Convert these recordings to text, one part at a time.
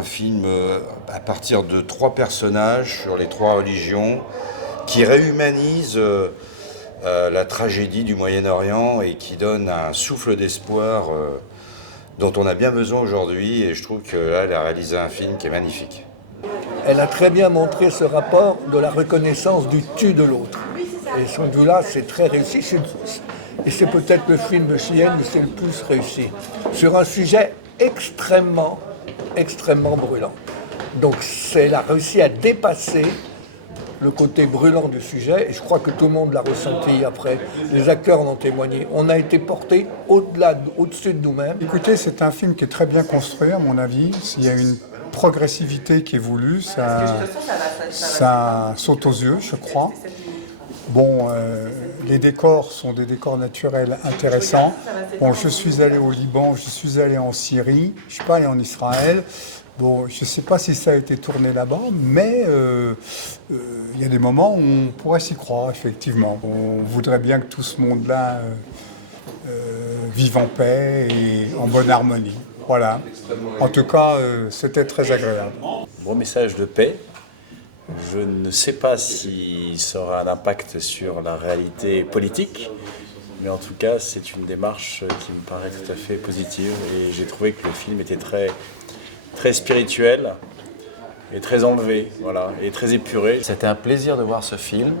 un film à partir de 3 personnages sur les 3 religions qui réhumanise la tragédie du Moyen-Orient et qui donne un souffle d'espoir dont on a bien besoin aujourd'hui. Et je trouve qu'elle a réalisé un film qui est magnifique. Elle a très bien montré ce rapport de la reconnaissance du tu de l'autre. Et ce point de vue-là, c'est très réussi. Et c'est peut-être le film de Cheyenne où c'est le plus réussi. Sur un sujet extrêmement brûlant. Donc elle a réussi à dépasser le côté brûlant du sujet, et je crois que tout le monde l'a ressenti après. Les acteurs en ont témoigné. On a été porté au-dessus de nous-mêmes. Écoutez, c'est un film qui est très bien construit, à mon avis. Il y a une progressivité qui est voulue, ça saute aux yeux, je crois. Bon, les décors sont des décors naturels intéressants. Bon, je suis allé au Liban, je suis allé en Syrie, je ne suis pas allé en Israël. Bon, je ne sais pas si ça a été tourné là-bas, mais il y a des moments où on pourrait s'y croire, effectivement. On voudrait bien que tout ce monde-là vive en paix et en bonne harmonie. Voilà. En tout cas, c'était très agréable. Bon message de paix. Je ne sais pas s'il aura un impact sur la réalité politique, mais en tout cas, c'est une démarche qui me paraît tout à fait positive. Et j'ai trouvé que le film était très spirituel et très enlevé, voilà, et très épuré. C'était un plaisir de voir ce film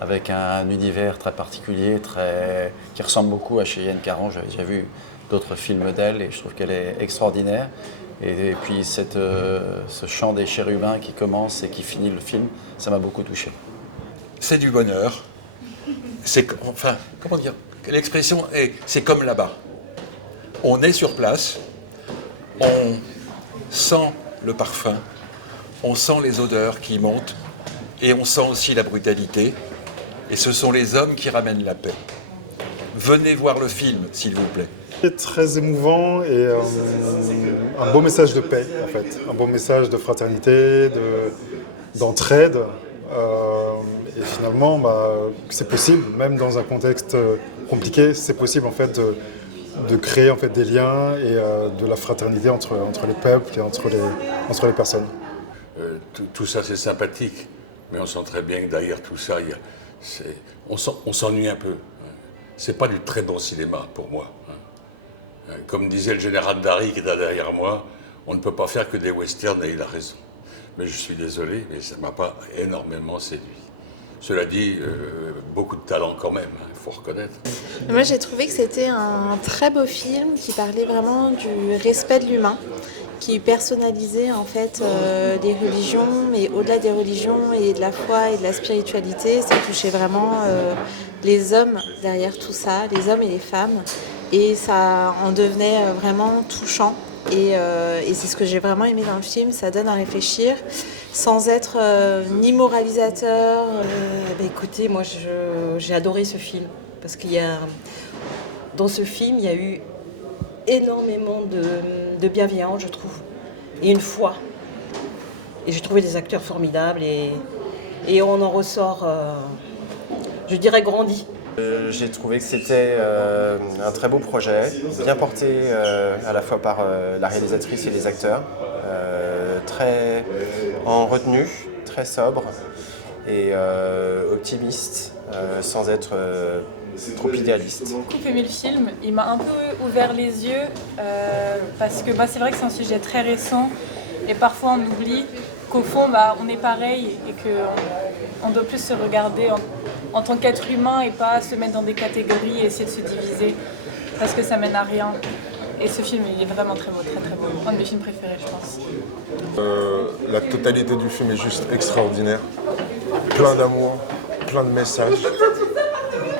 avec un univers très particulier, qui ressemble beaucoup à Cheyenne Caron. J'avais déjà vu d'autres films d'elle et je trouve qu'elle est extraordinaire. Et puis ce chant des chérubins qui commence et qui finit le film, ça m'a beaucoup touché. C'est du bonheur. Enfin, comment dire? L'expression est, c'est comme là-bas. On est sur place, on sent le parfum, on sent les odeurs qui montent et on sent aussi la brutalité. Et ce sont les hommes qui ramènent la paix. Venez voir le film, s'il vous plaît. C'est très émouvant et un beau message de paix, en fait. Un beau message de fraternité, d'entraide. Et finalement, c'est possible, même dans un contexte compliqué, c'est possible en fait de créer en fait des liens et de la fraternité entre les peuples et entre les personnes. Tout ça c'est sympathique, mais on sent très bien que derrière tout ça, on s'ennuie un peu. C'est pas du très bon cinéma pour moi. Comme disait le général Darry qui est derrière moi, on ne peut pas faire que des westerns et il a raison. Mais je suis désolé, mais ça ne m'a pas énormément séduit. Cela dit, beaucoup de talent quand même, il faut reconnaître. Moi j'ai trouvé que c'était un très beau film qui parlait vraiment du respect de l'humain, qui personnalisait en fait les religions, mais au-delà des religions et de la foi et de la spiritualité, ça touchait vraiment les hommes derrière tout ça, les hommes et les femmes, et ça en devenait vraiment touchant. Et c'est ce que j'ai vraiment aimé dans le film, ça donne à réfléchir sans être ni moralisateur. Écoutez, moi j'ai adoré ce film parce dans ce film il y a eu énormément de bienveillance, je trouve, et une foi. Et j'ai trouvé des acteurs formidables et on en ressort, je dirais, grandi. J'ai trouvé que c'était un très beau projet, bien porté à la fois par la réalisatrice et les acteurs, très en retenue, très sobre et optimiste, sans être trop idéaliste. J'ai beaucoup aimé le film, il m'a un peu ouvert les yeux parce que c'est vrai que c'est un sujet très récent et parfois on oublie qu'au fond on est pareil et qu'on doit plus se regarder en tant qu'être humain et pas se mettre dans des catégories et essayer de se diviser parce que ça mène à rien. Et ce film il est vraiment très beau, très très beau. Un de mes films préférés je pense. La totalité du film est juste extraordinaire. Plein d'amour, plein de messages.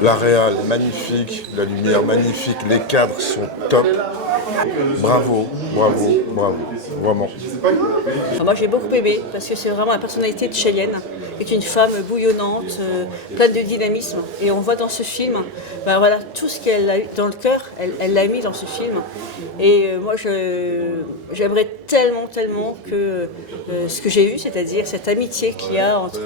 La réal magnifique, la lumière magnifique, les cadres sont top. Bravo, bravo, bravo, vraiment. Moi j'ai beaucoup aimé parce que c'est vraiment la personnalité de Cheyenne, qui est une femme bouillonnante, pleine de dynamisme. Et on voit dans ce film, voilà, tout ce qu'elle a eu dans le cœur, elle l'a mis dans ce film. Et moi j'aimerais tellement que ce que j'ai eu, c'est-à-dire cette amitié qu'il y a entre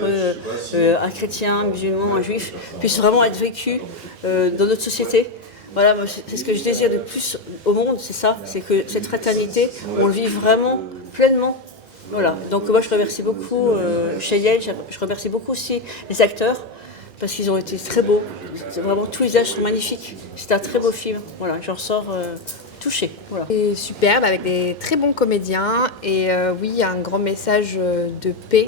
un chrétien, un musulman, un juif, puisse vraiment être vécue dans notre société. Voilà, c'est ce que je désire de plus au monde, c'est ça, c'est que cette fraternité, on le vit vraiment pleinement Voilà, donc moi je remercie beaucoup Cheyenne, je remercie beaucoup aussi les acteurs, parce qu'ils ont été très beaux. Vraiment, tous les âges sont magnifiques. C'est un très beau film. Voilà, j'en ressors touchée. Voilà. C'est superbe, avec des très bons comédiens. Et oui, il y a un grand message de paix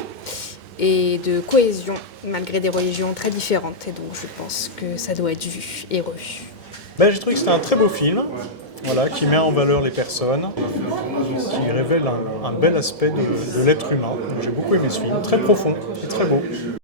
et de cohésion, malgré des religions très différentes. Et donc, je pense que ça doit être vu et revu. Ben, j'ai trouvé que c'était un très beau film, voilà, qui met en valeur les personnes, qui révèle un bel aspect de l'être humain. Donc, j'ai beaucoup aimé ce film, très profond et très beau.